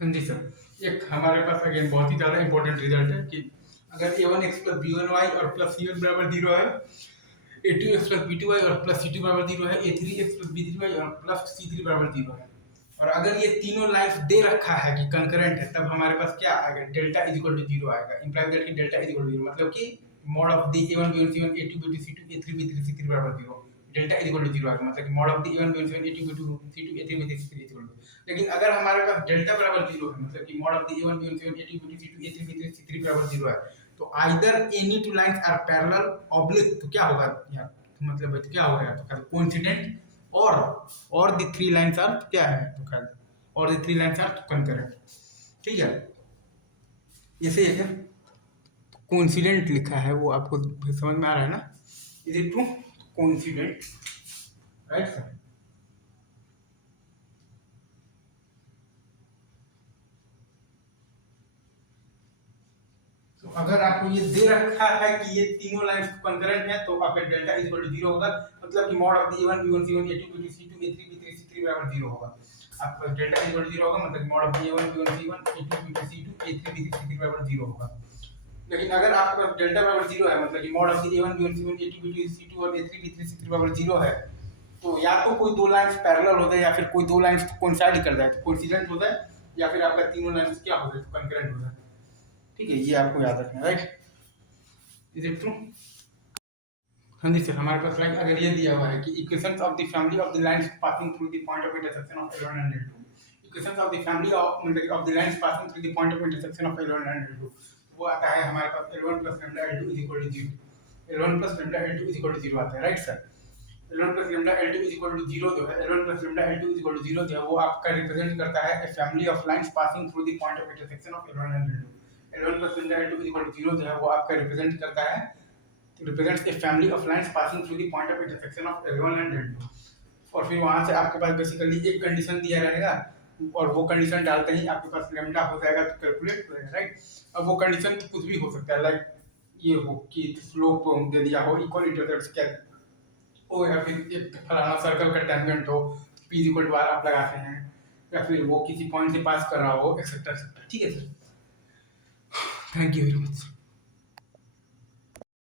हाँ जी सर। एक हमारे पास अगेन बहुत ही ज़्यादा इंपॉर्टेंट रिजल्ट है कि अगर a1x प्लस b1y और प्लस c1 बराबर 0 है, a2x प्लस b2y और प्लस c2 बराबर 0 है, a3x प्लस b3y और प्लस c3 बराबर 0 है, और अगर ये तीनों लाइन्स दे रखा है कि कंकरेंट है, तब हमारे पास क्या आएगा, डेल्टा इज इक्वल टू 0 आएगा। इंप्लाई दैट कि डेल्टा इज इक्वल टू 0 मतलब कि mod of the a1 b1 c1 a2 b2 c2 a3 b3 c3 बराबर 0, डेल्टा इज इक्वल टू 0 आएगा, मतलब कि mod of the a1 b1 c1 a2 b2 c2 a3 b3 c3 is equal to. लेकिन अगर हमारे पास delta बराबर 0 है, मतलब कि mod of the a1 b1 c1 a2 b2 c2 a3 b3 c3 बराबर 0 है, तो either any two lines are parallel oblique, तो क्या होगा यहाँ, मतलब क्या होगा, तो कोइंसिडेंट, और द थ्री लाइंस आर क्या है, तो क्या, और the three lines are concurrent. ठीक है, जैसे है कोइंसिडेंट लिखा है, वो आपको समझ में आ रहा है ना, is it true, coincident, right sir. तो अगर आपको ये दे रखा है कि ये तीनों लाइंस कंकरेंट है, तो आपका डेल्टा इज इक्वल टू 0 होगा, मतलब कि mod of the a1 b1 c1 a2 b2 c2 a3 b3 c3 बराबर 0 होगा। आपका डेल्टा इज इक्वल टू 0 होगा, मतलब mod of the a1 b1 c1 a2 b2 c2 a3 b3 c3 बराबर 0 होगा। लेकिन अगर आपके पास डेल्टा बराबर 0 है, मतलब कि mod of the a1 b1 c1 a2 b2 c2 और a3 b3 c3 बराबर 0 है, तो या तो कोई दो लाइंस पैरेलल हो जाए, या फिर कोई दो लाइंस कोइंसाइड कर जाए, तो कोइंसिडेंट हो जाए, या फिर आपका तीनों लाइंस क्या हो जाए, तो कंकरेंट हो जाए। ठीक है, ये आपको याद रखना है, राइट। Is it true? हाँ जी सर, हमारे पास लाइक अगर ये दिया हुआ है कि equations of the family of the lines passing through the point of intersection of L1 and L2, equations of the family of the lines passing through the point of intersection of L1 and L2, वो आता है हमारे पास L1 plus lambda L2 is equal to 0, L1 plus lambda L2 is equal to 0 आता है, right sir. L1 plus lambda L2 is equal to 0 जो है, L1 plus lambda L2 is equal to 0 जो है, वो आपका रिप्रेजेंट करता है a family of lines passing through the point of intersection of L1 and L2, L1 plus lambda L2 is equal to 0 जो है, वो आपका रिप्रेजेंट करता है, represents a family of lines passing through the point of intersection of L1 and L2। और फिर वहां से आपके पास बेसिकली एक कंडीशन दिया रहेगा, और वो कंडीशन डालते ही आपके पास लैम्डा हो जाएगा, तो कैलकुलेट हो जाएगा, राइट। अब वो कंडीशन कुछ भी हो सकता है, लाइक ये हो कि स्लोप दे दिया हो, इक्वल इंटरसेप्ट्स क्या हो, या फिर एक फलाना सर्कल का टेंजेंट हो, p इक्वल टू r आप लगाते हैं, या फिर वो किसी पॉइंट से पास कर रहा हो, एक्सेट्रा एक्सेट्रा। ठीक है sir, thank you very much.